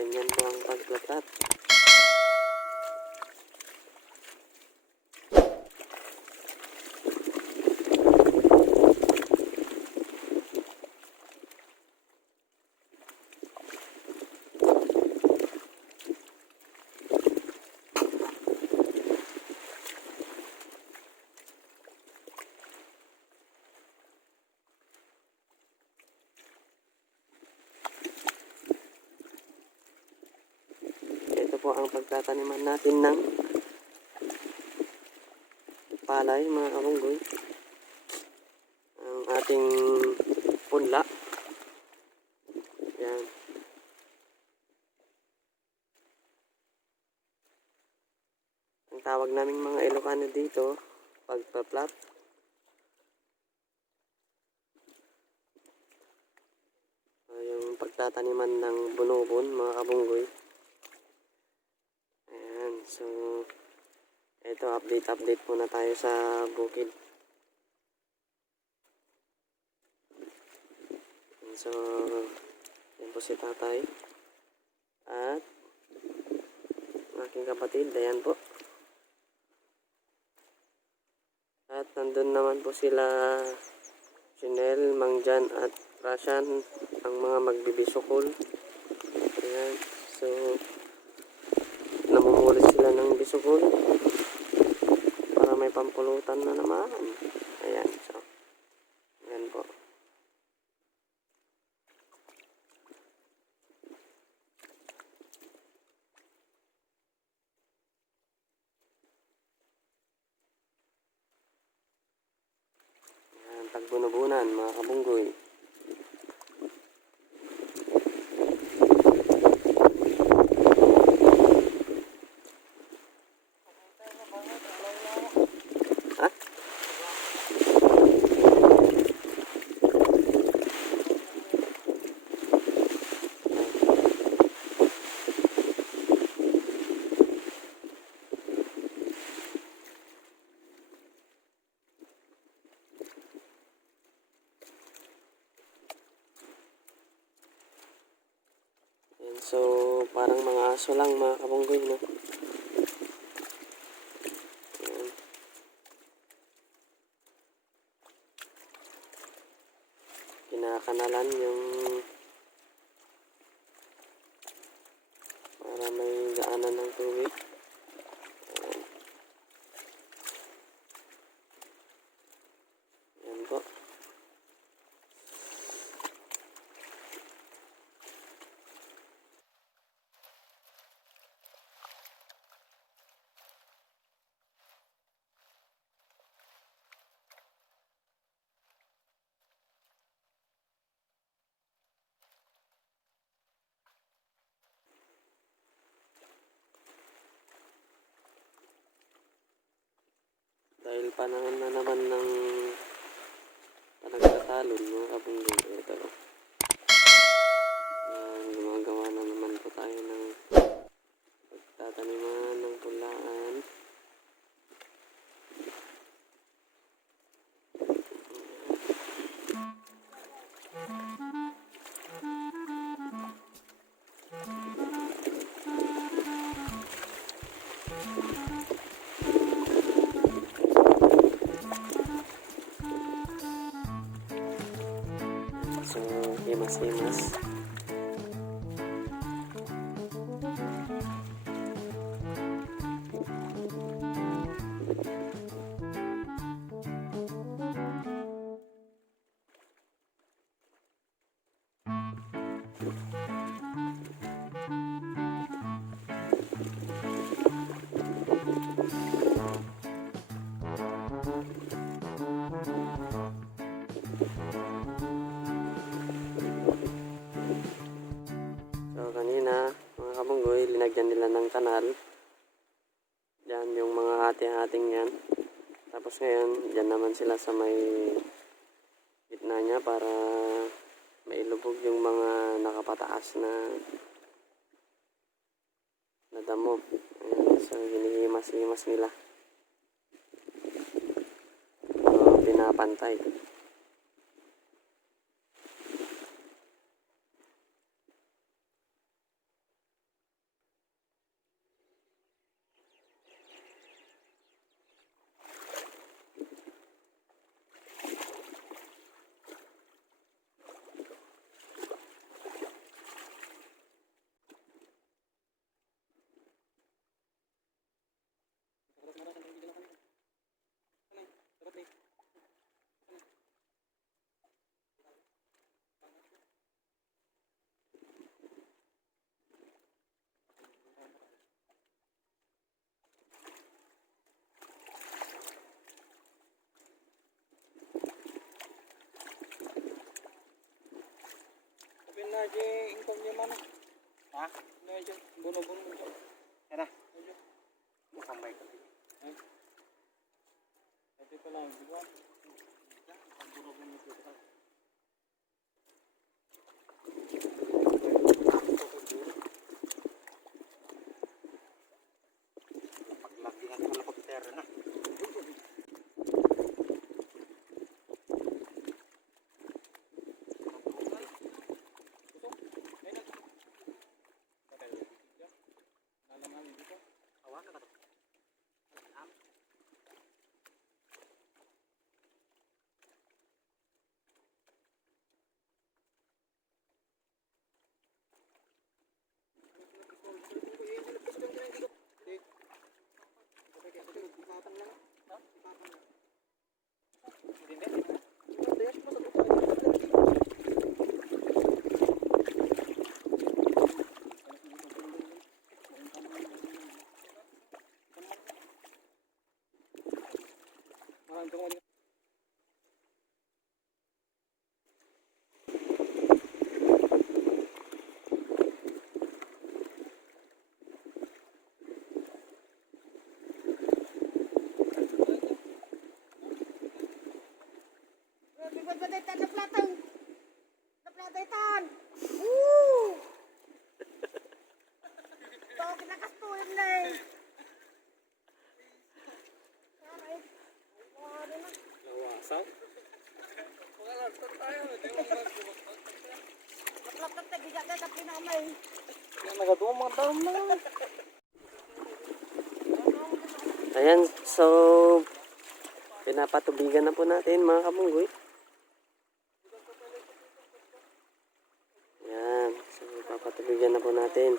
Ganyan po ang pagpaplat. Po ang pagtataniman natin ng palay, mga kabunggoy. Ang ating punla. Yan. Ang tawag naming mga Ilocano dito, pagpaplat. Yung pagtataniman ng bunubon, mga kabunggoy. So, ito update muna tayo sa bukid. So, yan po si tatay. At, aking kapatid, ayan po. At, nandun naman po sila, Chanel, Mangjan, at Rashan, ang mga magbibisukol. Ayan, so, namumulis sila ng bisukol para may pampulutan na naman. Ayan, so ayan po. Ayan, Pagbunubunan, mga kabunggoy. So, parang mga aso lang, mga kabunggoy, no? Ayan. Kinakanalan yung para may daanan ng tubig. Ayan. Ayan po. Dahil panahon na naman ng panagtatalon, mga kabunggoy. Ito. Yan, gumagawa na naman po tayo ng pagtataniman ng pulaan. So, himas-himas. Linagyan nila ng kanal. Yan yung mga hati-hating yan. Tapos ngayon, dyan naman sila sa may gitna niya para mailubog yung mga nakapataas na damo. Ayan, so hinihimas-himas nila. So, pinapantay. Medyo buno-buno. Yan na. Mukhang may kasi. Ito pa lang. Di ba? Buno-buno ito. Paglaki natin wala pagtera na. Naplatay-tan. Bakit nakastuin na eh. Lawasan? Pagkalantan tayo. Naplatay na gigagat na pinamay. Nagaduwa mga taon na. Ayan, so pinapatubigan na po natin mga kabunggoy. Ayan, so papatubigan na po natin.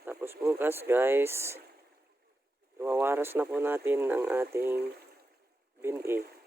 Tapos bukas guys, iwawaras na po natin ang ating bin-i.